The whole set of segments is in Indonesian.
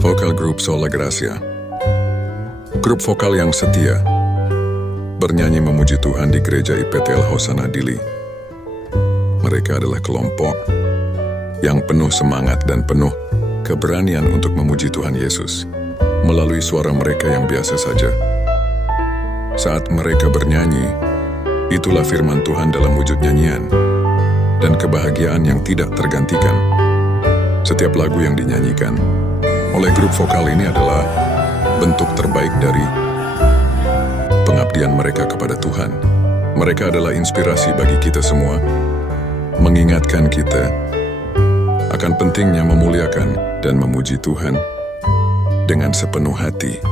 Vokal Grup Sola Gracia. Grup vokal yang setia bernyanyi memuji Tuhan di gereja IPTL Hosana Dili. Mereka adalah kelompok yang penuh semangat dan penuh keberanian untuk memuji Tuhan Yesus melalui suara mereka yang biasa saja. Saat mereka bernyanyi, itulah firman Tuhan dalam wujud nyanyian dan kebahagiaan yang tidak tergantikan. Setiap lagu yang dinyanyikan oleh grup vokal ini adalah bentuk terbaik dari pengabdian mereka kepada Tuhan. Mereka adalah inspirasi bagi kita semua, mengingatkan kita akan pentingnya memuliakan dan memuji Tuhan dengan sepenuh hati.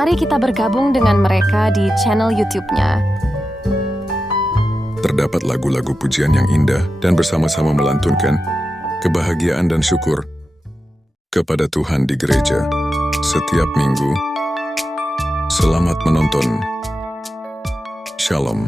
Mari kita bergabung dengan mereka di channel YouTube-nya. Terdapat lagu-lagu pujian yang indah dan bersama-sama melantunkan kebahagiaan dan syukur kepada Tuhan di gereja setiap minggu. Selamat menonton. Shalom.